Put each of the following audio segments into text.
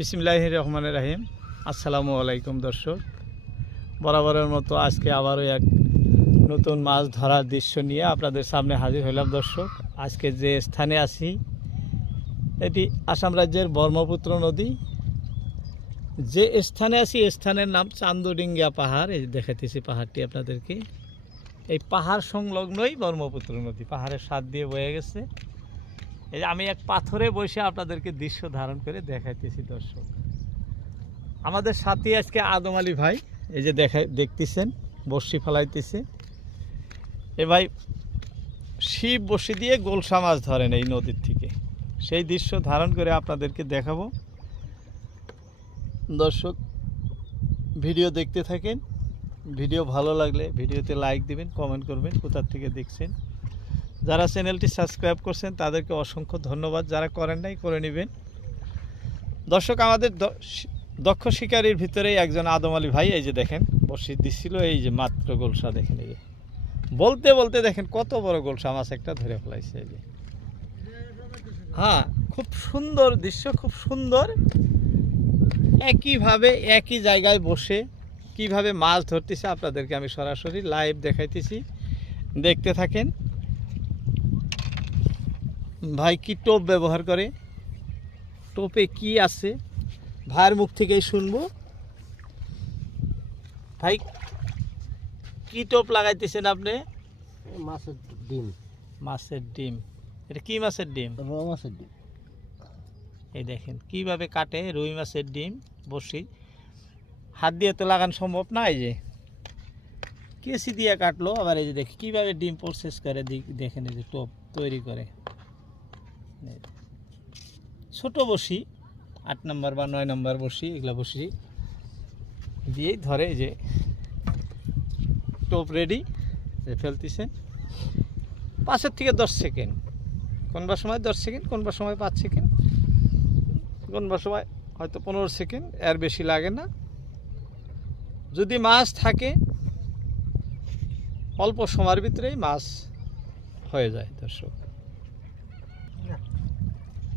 বিসমিল্লাহ রহমান রাহিম। আসসালামু আলাইকুম দর্শক। বরাবরের মতো আজকে আবারও এক নতুন মাছ ধরার দৃশ্য নিয়ে আপনাদের সামনে হাজির হলাম দর্শক। আজকে যে স্থানে আছি, এটি আসাম রাজ্যের ব্রহ্মপুত্র নদী। যে স্থানে আছি স্থানের নাম চান্দডিঙ্গা পাহাড়। এই যে দেখাইতেছি পাহাড়টি আপনাদেরকে। এই পাহাড় সংলগ্নই ব্রহ্মপুত্র নদী। পাহাড়ের স্বাদ দিয়ে বয়ে গেছে। এই আমি এক পাথরে বসে আপনাদেরকে দৃশ্য ধারণ করে দেখাইতেছি, দর্শক। আমাদের সাথে আজকে আদম আলী ভাই, এই যে দেখা দেখতেছেন বর্ষি ফেলাইতেছে। এ ভাই, শিব বসি দিয়ে গোলসা মাছ ধরেন এই নদীর থেকে। সেই দৃশ্য ধারণ করে আপনাদেরকে দেখাবো। দর্শক, ভিডিও দেখতে থাকেন। ভিডিও ভালো লাগলে ভিডিওতে লাইক দিবেন, কমেন্ট করবেন, কোথার থেকে দেখছেন। যারা চ্যানেলটি সাবস্ক্রাইব করছেন, তাদেরকে অসংখ্য ধন্যবাদ। যারা করেন নাই, করে নেবেন। দর্শক, আমাদের দক্ষ শিকারীর ভিতরেই একজন আদম আলী ভাই, এই যে দেখেন বসি দিছিল এই যে মাত্র গোলসা দেখেন, এই যে। বলতে বলতে দেখেন কত বড় গোলসা, মাছ একটা ধরে ফেলাইছে, এই যে। হ্যাঁ খুব সুন্দর দৃশ্য, খুব সুন্দর। একইভাবে, একই জায়গায় বসে কীভাবে মাছ ধরতেছে, আপনাদেরকে আমি সরাসরি লাইভ দেখাইতেছি। দেখতে থাকেন। ভাই কি টোপ ব্যবহার করে? টোপে কি আছে? ভাইয়ের মুখ থেকেই শুনব। ভাই কি টোপ লাগাইতেছেন আপনি? মাছের ডিম। মাছের ডিম। এটা কি মাছের ডিম? মাছের ডিম। এই দেখেন কীভাবে কাটে রুই মাছের ডিম বসি হাত দিয়ে তো লাগানো সম্ভব না এই যে। কেসি দিয়ে কাটলো আবার এই যে দেখি কীভাবে ডিম প্রসেস করে দেখ- দেখেন এই যে টোপ তৈরি করে। ছোট বসি, আট নম্বর বা নয় নম্বর বসি, এগুলা বসি। দিয়েই ধরে যে টোপ রেডি ফেলতেছে। পাঁচের থেকে দশ সেকেন্ড। কোনবার সময় দশ সেকেন্ড কোনবার সময় পাঁচ সেকেন্ড। কোনবার সময় হয়তো পনেরো সেকেন্ড, এর বেশি লাগে না। যদি মাছ থাকে, অল্প সময়ের ভিতরেই মাছ হয়ে যায়, দর্শক।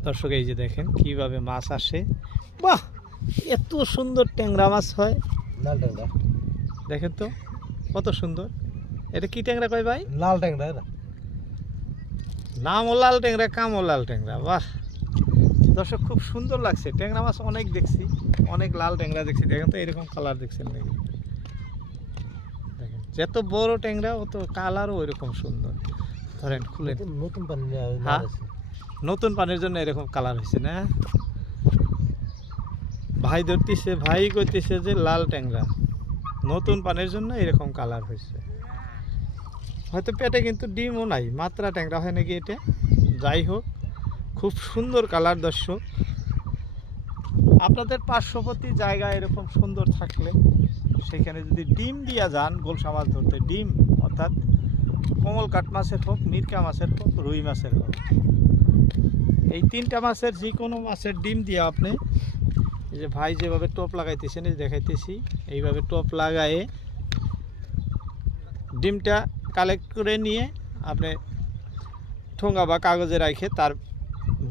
দর্শক এই যে দেখেন কীভাবে মাছ আসে। বাহ এত সুন্দর ট্যাংরা মাছ হয়। লাল ট্যাংরা। দেখেন তো কত সুন্দর। এটা কি ট্যাংরা কয় ভাই? লাল ট্যাংরা নামও লাল ট্যাংরা কামও লাল ট্যাংরা বাহ। দর্শক খুব সুন্দর লাগছে। ট্যাংরা মাছ অনেক দেখছি অনেক লাল ট্যাংরা দেখছি। দেখেন তো এরকম কালার দেখছেন নাকি? দেখেন যত বড় ট্যাংরা অত কালারও ওইরকম সুন্দর। ধরেন খুলেন। নতুন- পানি হ্যাঁ? নতুন পানির জন্য এরকম কালার হয়েছে না? ভাই ধরতেছে, ভাই করতেছে যে লাল ট্যাংরা। নতুন পানির জন্য এরকম কালার হয়েছে। হয়তো পেটে কিন্তু ডিমও নাই, মাত্রা ট্যাংরা হয় নাকি এটা? যাই হোক, খুব সুন্দর কালার দর্শক। আপনাদের পার্শ্ববর্তী জায়গা এরকম সুন্দর থাকলে সেখানে যদি ডিম দিয়া যান, গোলসা মাছ ধরতে ডিম, অর্থাৎ কমল কাঠ মাছের হোক, মিরকা মাছের হোক, রুই মাছের হোক। এই তিনটা মাছের যে কোনো মাছের ডিম দিয়ে আপনি এই যে ভাই যেভাবে টোপ লাগাইতেছেন, এই দেখাইতেছি, এইভাবে টোপ লাগায়ে ডিমটা কালেক্ট করে নিয়ে আপনি ঠোঙা বা কাগজে রাখে তার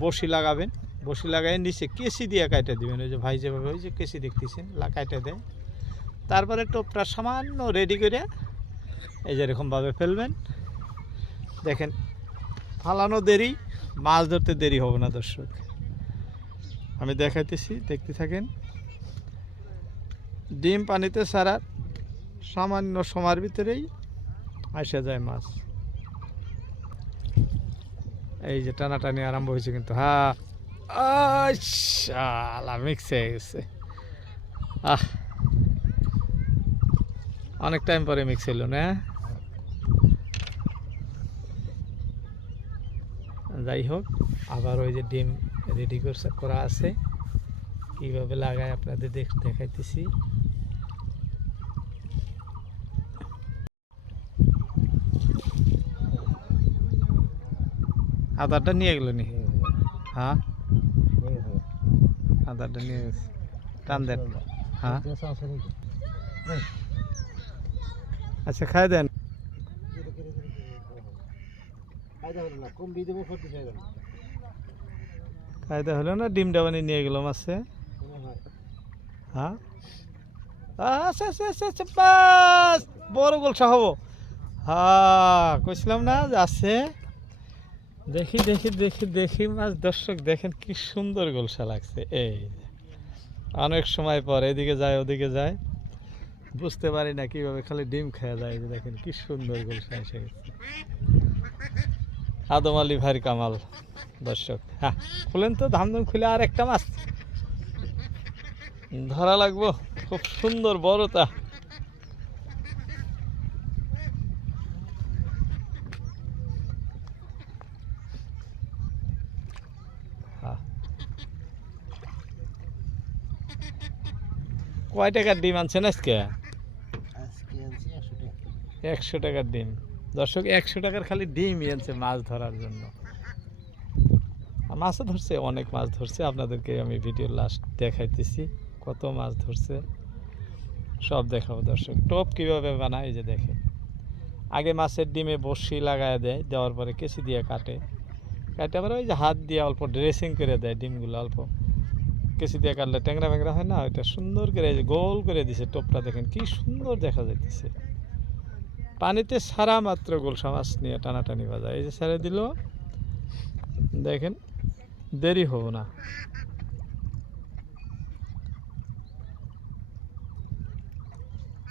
বসি লাগাবেন। বসি লাগাই নিচে কেসি দিয়ে কাইটে দিবেন। ওই যে ভাই যেভাবে ওই যে কেসি দেখতেছেন, লা কাইটে দেয়। তারপরে টোপটা সামান্য রেডি করে এই যে এরকমভাবে ফেলবেন। দেখেন, ফালানো দেরি, মাছ ধরতে দেরি হবে না, দর্শক। আমি দেখাইতেছি, দেখতে থাকেন। ডিম পানিতে ছাড়ার সামান্য সময়ের ভিতরেই আসা যায় মাছ। এই যে টানাটানি আরম্ভ হয়েছে কিন্তু হ্যাঁ। আলা মিক্স হয়ে গেছে। আহ। অনেক টাইম পরে মিক্স হলো না? যাই হোক আবার ওই যে ডিম রেডি করছে করা আছে। কীভাবে লাগায় আপনাদের দেখ দেখাইতেছি। আদারটা নিয়ে গেল নি? হ্যাঁ আদারটা নিয়ে গেছে। টান দেন। হ্যাঁ। আচ্ছা খাই দেন। কায়দা হলো না ডিম ডাবানি নিয়ে গেলাম আছে। হ্যাঁ। হ্যাঁ? আচ্ছা আচ্ছা আচ্ছা আচ্ছা বাস বড় গোলসা হব। হ্যাঁ কইছিলাম না যে আছে। দেখি দেখি দেখি দেখি মাছ দর্শক দেখেন কি সুন্দর গোলসা লাগছে। এই অনেক সময় পর এদিকে যায় ওদিকে যায়। বুঝতে পারি না কীভাবে খালি ডিম খাওয়া যায় দেখেন কি সুন্দর গোলসা এসে গেছে। আদম আলী ভাই কামাল, দর্শক। হ্যাঁ খুলেন তো, ধামধাম খুলে আর একটা মাছ। ধরা লাগবো, খুব সুন্দর হ্যাঁ। কয় টাকার ডিম আনছেন আজকে? একশো টাকার ডিম। দর্শক, একশো টাকার খালি ডিমই আনছে মাছ ধরার জন্য। মাছও ধরছে, অনেক মাছ ধরছে। আপনাদেরকে আমি ভিডিও লাস্ট দেখাইতেছি কত মাছ ধরছে। সব দেখাবো দর্শক। টোপ কীভাবে বানায়, এই যে দেখে আগে মাছের ডিমে বসি লাগায় দেয়, দেওয়ার পরে কেসি দিয়ে কাটে। কাটে আবার ওই যে হাত দিয়ে অল্প ড্রেসিং করে দেয় ডিমগুলো অল্প। কেসি দিয়ে কাটলে ট্যাংরা ব্যাংরা হয় না, ওইটা সুন্দর করে গোল করে দিছে টোপটা। দেখেন কি সুন্দর দেখা যাইতেছে। পানিতে সারা মাত্র গোলসা মাছ নিয়ে টানাটানি বাজায়। এই যে ছেড়ে দিল। দেখেন, দেরি হব না।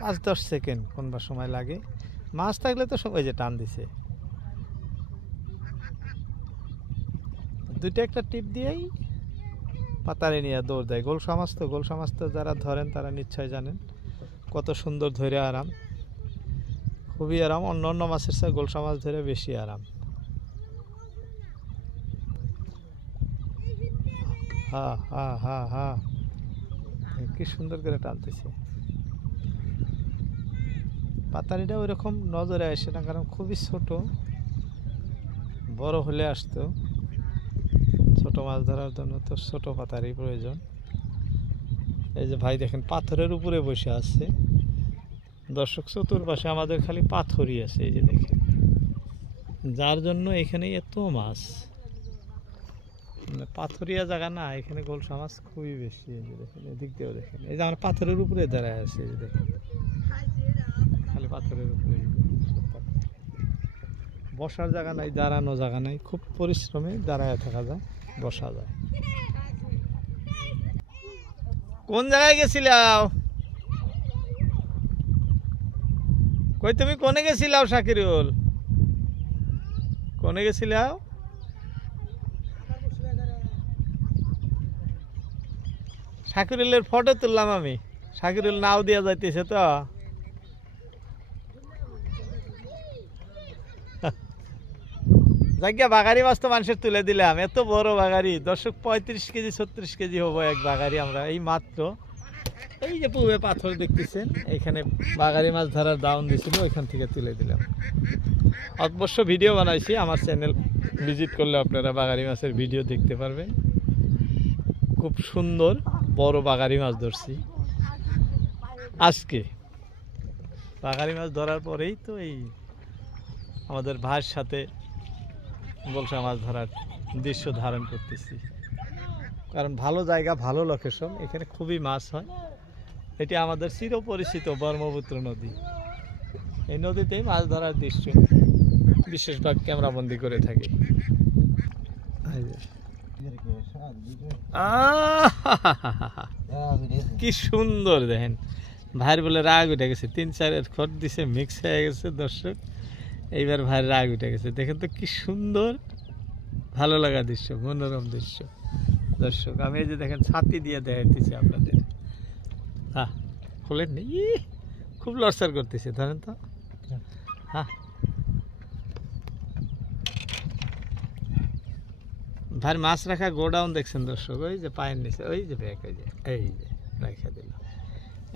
পাঁচ দশ সেকেন্ড কোনবা সময় লাগে। মাছ থাকলে তো সব ওই যে টান দিছে। দুইটা একটা টিপ দিয়েই পাতারে নিয়ে দৌড় দেয়। গোলসা মাছ তো গোলসা মাছ তো যারা ধরেন তারা নিশ্চয় জানেন। কত সুন্দর ধরে আরাম। খুবই আরাম। অন্য অন্য মাছের সাথে গোলসা মাছ ধরে বেশি আরাম। হা হা হা হা। কি সুন্দর করে টানতেছে। পাতারিটা ওইরকম নজরে আসে না, কারণ খুবই ছোট। বড় হলে আসতো। ছোট মাছ ধরার জন্য তো ছোট পাতারই প্রয়োজন। এই যে ভাই দেখেন, পাথরের উপরে বসে আছে। দর্শক চতুর্পাশে আমাদের খালি পাথরই আছে, এই যে দেখেন। যার জন্য এখানে এত মাছ। মানে পাথরিয়া জায়গা না, এখানে গোলসা মাছ খুবই বেশি, এই দেখেন, এদিক দিয়েও দেখেন। এই যে আমার পাথরের উপরে দাঁড়ায় আছে, এই যে দেখেন। খালি পাথরের উপরে। বসার জায়গা নাই, দাঁড়ানো জায়গা নাই, খুব পরিশ্রমে দাঁড়ায় থাকা যায়, বসা যায়। কোন জায়গায় গেছিলাও কই তুমি কোনে গেছিলাও, শাকিরুল? কোনে গেছিলাও? শাকিরুলের ফটো তুললাম আমি। শাকিরুল নাও দিয়া যাইতেছে তো। জায়গা বাগারি মাছ তো মানুষের তুলে দিলাম। এত বড় বাগারি, দর্শক পঁয়ত্রিশ কেজি, ছত্রিশ কেজি হব এক বাগারি আমরা, এই মাত্র। এই যে পূবে পাথর দেখতেছেন এইখানে বাগারি মাছ ধরার দাউন দিয়েছিল ওইখান থেকে তুলে দিলাম। অবশ্য ভিডিও বানাইছি, আমার চ্যানেল ভিজিট করলে আপনারা বাগারি মাছের ভিডিও দেখতে পারবেন। খুব সুন্দর বড় বাগারি মাছ ধরছি। আজকে বাগারি মাছ ধরার পরেই তো এই আমাদের ভাইয়ের সাথে গোলসা মাছ ধরার দৃশ্য ধারণ করতেছি। কারণ ভালো জায়গা, ভালো লোকেশন এখানে খুবই মাছ হয়। এটি আমাদের চিরপরিচিত ব্রহ্মপুত্র নদী। এই নদীতেই মাছ ধরার দৃশ্য, বিশেষভাগ ক্যামেরাবন্দি করে থাকি। কি সুন্দর দেখেন। ভাইয়ের বলে রাগ উঠে গেছে। তিন চারের খট দিছে মিক্স হয়ে গেছে, দর্শক। এইবার ভাইয়ের রাগ উঠে গেছে। দেখেন তো কি সুন্দর, ভালো লাগা দৃশ্য, মনোরম দৃশ্য। দর্শক, আমি এই যে দেখেন, ছাতি দিয়ে দেখাইতেছি আপনাদের। হ্যাঁ খোলেন নি। ইহ, খুব লড়সার করতেছে ধরেন তো। হ্যাঁ। ভাই মাছ রাখা গোডাউন দেখছেন দর্শক? ওই যে পায়ের নিচে ওই যে ব্যাগ ওই যে এই যে রাখা দিল।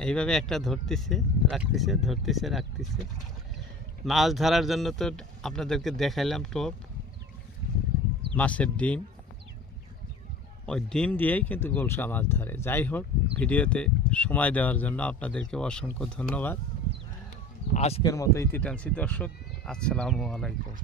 এইভাবে একটা ধরতেছে রাখতেছে ধরতেছে রাখতেছে। মাছ ধরার জন্য তো আপনাদেরকে দেখাইলাম টোপ মাছের ডিম। ওই ডিম দিয়েই কিন্তু গোলসা মাছ ধরে। যাই হোক, ভিডিওতে সময় দেওয়ার জন্য আপনাদেরকে অসংখ্য ধন্যবাদ। আজকের মতো ইতি টানছি দর্শক, আসসালামু আলাইকুম।